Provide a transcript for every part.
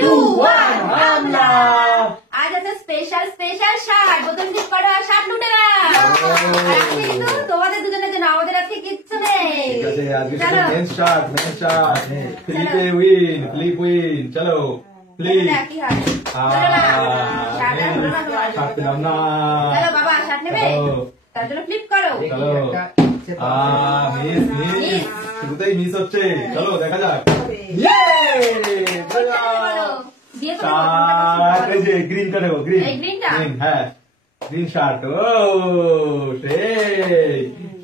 2 1 হামলা। आज আছে স্পেশাল স্পেশাল শার্ট, প্রথম ক্লিক করো শার্ট লুটে নাও। আজকে কিন্তু তোমাদের দুজনের জন্য, আমাদের আজকে কিচ্ছু নেই। ঠিক আছে, আজকে শুধু মেন্স শার্ট। ফ্লিপে উইন, ফ্লিপ উইন। চলো ফ্লিপ। কি হয়? শার্ট হলো না তোমার। শার্ট পেলাম না। চলো বাবা শার্ট নেবে, তার জন্য ফ্লিপ করো। চলো মিস শুরুতেই মিস হচ্ছে। চলো দেখা যাক। শার্ট এই যে গ্রিনটা নেবো। গ্রিন, হ্যাঁ গ্রিন শার্ট। ও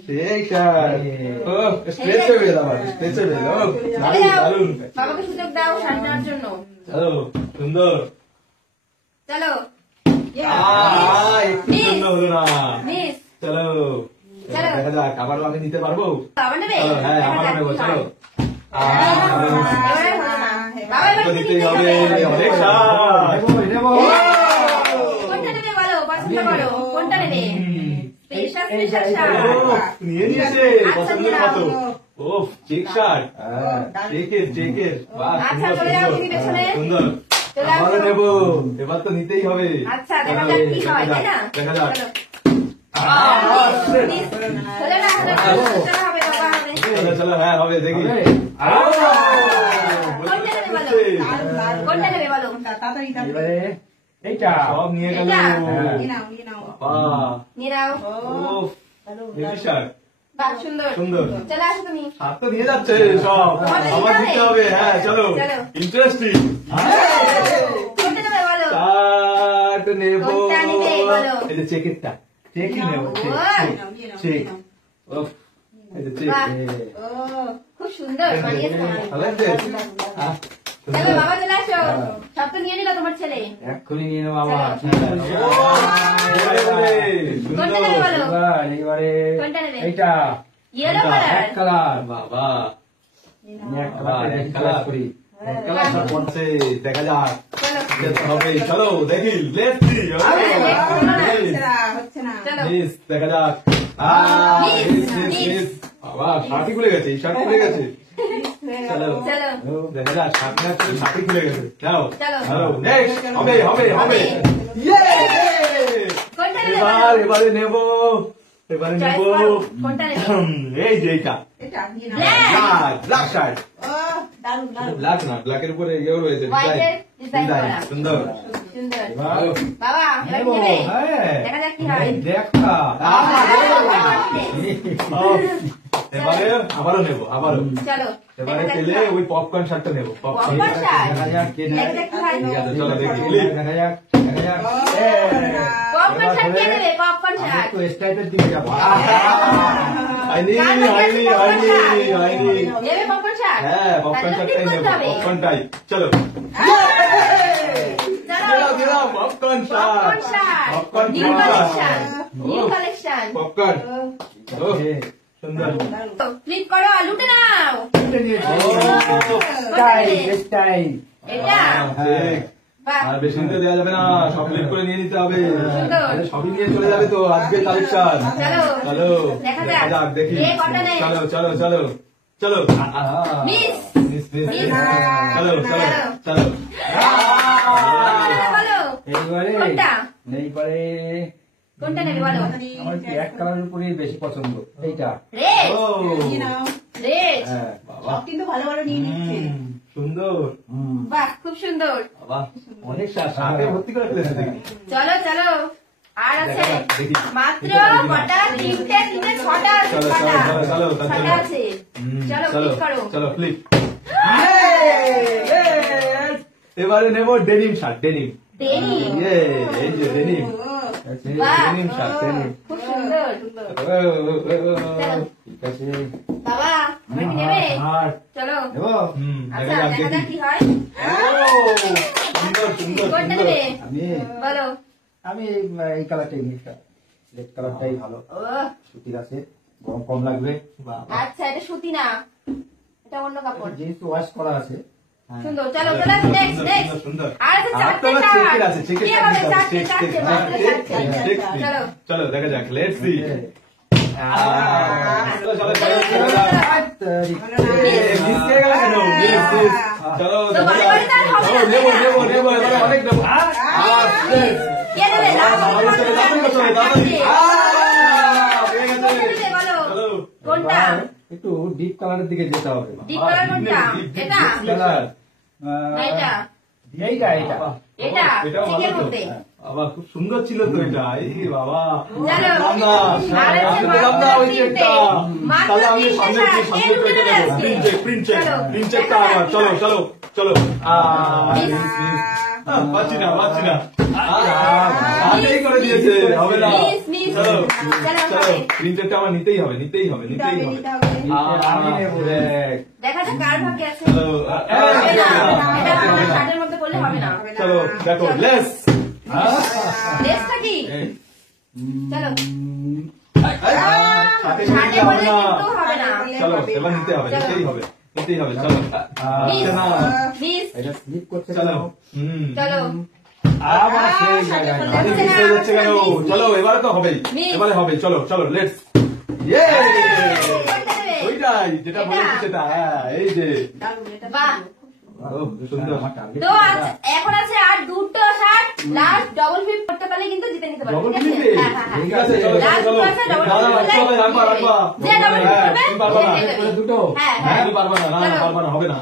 সেই শার্ট। ও স্ট্রেচেবল, আবার স্ট্রেচেবল। ও দারুন। বাবাকে সুযোগ দাও শার্ট নেওয়ার জন্য। চলো সুন্দর। চলো একটু জন্য হলো না। মিস চলো দেখা যাক, আবারও আমি নিতে পারবো। বাবা নেবে? হ্যাঁ আবারও নেবো। চলো বাবা এবার নিতেই হবে। অনেক শার্ট নেবো। কোনটা নেবে বলো, পছন্দ করো কোনটা নেবে? স্পেশাল স্পেশাল শার্ট নিয়ে নিয়েছে পছন্দের মতো। ও চেক শার্ট, চেকের। আচ্ছা চলে যাও তুমি পেছনে। সুন্দর। আবারও নেবো, এবার তো নিতেই হবে। আচ্ছা দেখা যাক কি হয়, তাই না? দেখা যাক। চলো হ্যাঁ হবে, দেখি। কোনটা নেবে বলো? এইটা সব নিয়ে গেল। নিয়ে নাও। বাহ সুন্দর সুন্দর। চলে আসো তুমি। হাত তো নিয়ে যাচ্ছে সব, আবার নিতে হবে। হ্যাঁ চলো, ইন্টারেস্টিং। কোনটা নেবে বলো? শার্ট নেবো। কোনটা নেবে বলো? এই যে চেকেরটা, চেকই নেবো। চেক। এই যে চেক। খুব সুন্দর বানিয়েছে। ভালো লাগছে? চলো বাবা চলে আসো, সব তো নিয়ে নিল তোমার ছেলে। এক্ষুনি নিয়ে নেবো বাবা। কোনটা নেবে বলো? এবারে কোনটা নেবে? এইটা ইয়েলো কালার। এক কালার। বাবা এক কালার করি। দেখা যাক চলো হবে। চলো দেখি, লেটস সি। চলো দেখা যাক। বাবা শার্টই খুলে গেছে, শার্ট খুলে গেছে। চলো চলো দেখা যাক, শার্টই খুলে গেছে। যাও চলো নেক্সট হবে হবে হবে। কোনটা নেবে বলো? এবারে নেবো। কোনটা নেবে? এই যে এইটা ব্ল্যাক শার্ট। ব্ল্যাক না, ব্ল্যাকের উপরে ইয়েও রয়েছে, হোয়াইটের ডিজাইন করা। সুন্দর। সুন্দর এবার বাবা এবার নেবো। নেবে? হ্যাঁ দেখা যাক কি হয়। দেখা। এবারে আবারও নেবো, আবারও। চলো এবারে দেখা যাক পেলে কি হয়। ওই পপকর্ন শার্টটা নেবো। Popcorn shirt? দেখা যাক কে নেবে। দেখা যাক কি হয়। ঠিক আছে, চলো দেখি। দেখা যাক দেখা যাক। পপকর্ন শার্ট কে নেবে? Popcorn shirt. তো স্ট্রাইপের দিকে যাবো। হয়নি। নেবে পপকর্ন শার্ট? হ্যাঁ পপকর্ন তাহলে শার্টটাই flip নেবো, করতে হবে। পপকর্নটাই। চলো চলো দিলাম popcorn shirt. Popcorn shirt. Popcorn new collection. New ও কালেকশন। পপকর্ন। ও সুন্দর। ক্লিক করো আর লুটে নাও। স্টাইল এটা ঠিক। বাহ আর বেশি নিতে দেওয়া যাবে না, সব ক্লিক করে নিয়ে নিতে হবে। সুন্দর। আরে সবই নিয়ে চলে যাবে তো আজকে কালেকশন। চলো চলো দেখা দেখা যাক। যাক, দেখি। কে কটা নেয়? চলো চলো চলো চলো। Miss miss miss. মিস। চলো চলো চলো। চলো। বলো এইবারে কোনটা? এইবারে কোনটা নেবে বলো? আমার এক কালারের উপরে বেশি পছন্দ এইটা। রেড ও রেড হ্যাঁ বাবা কিন্তু ভালো ভালো নিয়ে নিচ্ছে। সুন্দর। বাহ খুব সুন্দর। বাবা অনেক শার্টে ভর্তি করে ফেলেছে দেখি। চলো চলো আর আছে দেখা যাক, দেখি। মাত্র কটা? তিনটে ছটা আছে। চলো, ছটা চলো, চলো, চলো, তার ছটা জন্য। আছে। চলো চলো ক্লিক করো। চলো ফ্লিপ। এবারে নেবো ডেনিম শার্ট। ডেনিম। ডেনিম এই যে ডেনিম। বাহ ডেনিম শার্ট, ডেনিম। খুব সুন্দর। ঠিক আছে। বাবা তুমি কি নেবে? শার্ট চলো নেবো। আচ্ছা দেখা যাক দেখা যাক দেখি। কি হয়। সুন্দর সুন্দর কোনটা সুন্দর। নেবে আমি বলো? আমি এই কালারটাই নিই। রেড কালারটাই ভালো, ও সুতির আছে, গরম কম লাগবে। বাবা আচ্ছা এটা সুতি না, এটা অন্য কাপড়। যেহেতু ওয়াশ করা আছে। সুন্দর চলো চলো নেক্সট সুন্দর, নেক্সট সুন্দর। আর আছে আর চারটে তো আবার চেকের শার্ট আছে, চেকের কি শার্ট হবে? নিতে হবে, চারটে চেক, চারটে চেক, মাত্র চেক, চারটে। Check, check. চলো চলো দেখা যাক, লেটস সি। চলো চলো চলো, চলো চলো, চলো। চলো। মিস কে গেল কেন? Miss miss. চলো তো বারে বারে তো আর হবে না, নেবো তাই না? নেবো নেবো এবারে অনেক নেবো কে নেবে? লাল আমার বলো, ছেলে দাবি করছে, লাল দাবি। বলো। হয়ে গেছে। কোনটা নেবে বলো? চলো। কোনটা? একটু ডিপ কালারের দিকে যেতে হবে ডিপ কালার কোনটা? এটা? কালার। না এটা? এইটা এইটা এটা? এটাও ভালো চিকের তো। মধ্যে? বাবা খুব সুন্দর ছিল তো এটা। এই বাবা। চলো। দাম না। আরে আমি মাত্র দিলাম না ওই তিনটে। চেকটা। মাত্র তাহলে আমি তিনটে সামনে শার্ট। কে সামনে ঢুকে পেটে দেবে দেবো। আজকে? প্রিন্ট চেক চলো। প্রিন্ট চেকটা আমার। চলো চলো চলো। পাচ্ছি না পাচ্ছি না। হাতেই করে দিয়েছে হবে না। মিস। চলো চলো, চলো হবে। প্রিন্টারটা আমার নিতেই হবে নিতেই হবে নিতেই হবে। আমি নেবো দেখ। দেখা যাক কার ভাগ্যে আছে। চলো হবে না। এটা হবে আমার না। শার্টের মধ্যে করলে হবে না। চলো দেখো লেস ড্রেসটা কি? চলো। হাতে শার্টে নিতে হবে করলে না। কিন্তু হবে না। চলো এবার নিতে হবে চলো। নিতেই হবে নিতেই হবে চলো মিস। আচ্ছা না মিস। এটা স্লিপ করছে চলো কেন? চলো। আবার সেই জায়গায় না। আরে মিস হয়ে যাচ্ছে কেন চলো এবারে তো হবেই মিস। এবারে হবে চলো চলো লেটস ইয়ে কোনটা নেবে? ওইটাই যেটা বলেছি সেটা হ্যাঁ এই যে বাহ। ও সুন্দর আমার target তো এখন আছে আর দুটো শার্ট লাস্ট ডবল ফিট করতে পারলে কিন্তু জিতে নিতে পারবে ডবল ঠিক আছে? ফ্লিপে হ্যাঁ, হ্যাঁ, হ্যাঁ। ঠিক আছে চলো লাস্ট চলো আছে ডবল না, না, ফিট চলো, রাখবা রাখবা যে ডবল ফিট হ্যাঁ, করবে তুমি পারবা না। সে জিতে যাবে। দুটো হ্যাঁ হ্যাঁ হ্যাঁ তুমি পারবা না না না, চলো। পারবা না হবে না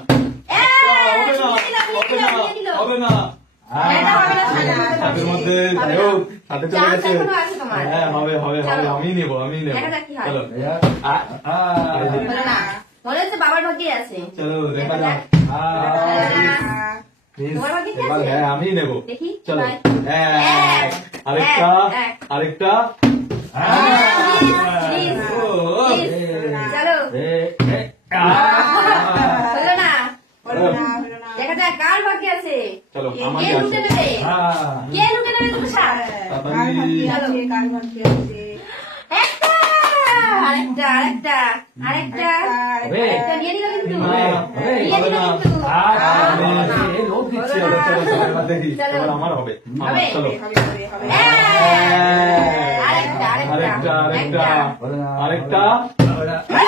এই, হবে না দিয়ে দিল, হবে দিয়ে না দিল। হবে না এটা হবে না, শার্টের হাতের মধ্যে হবে যাই না। হোক হাতে চলে চান্স গেছে এখনো আছে তোমার। হ্যাঁ হবে হবে হবে চলো। আমি নেবো আমি নেবো দেখা যাক কি হয়। চলো আ, আ, হলো না। মনে হচ্ছে বাবার ভাগ্যে আছে। চলো দেখা দেখা যাক যাক। আ, Please, তোমার ভাগ্যে কি এবার আছে? হ্যাঁ আমি নেবো দেখি, চলো ভাই। এক আরেকটা এক। আরেকটা Please, ও, ও। please। চলো এ, এ, আ, হলো না। দেখা যাক কার ভাগ্যে আছে। চলো কে আমাকে লুটে আছে নেবে? আ, কে লুটে নেবে তুমি শার্ট? একটা, আরেকটা, আরেকটা, আরেকটা, হবে। আরেকটা নিয়ে নিল কিন্তু। হবে, হবে। নিয়ে নিল কিন্তু। আ, এ, লোক দিচ্ছে। হলো না। চলো চলো এবার দেখি চলো। এবার আমার হবে আমার, হবে? চলো আরেকটা, আরেকটা, আরেকটা আরেকটা হলো না, আরেকটা হলো না। আরেকটা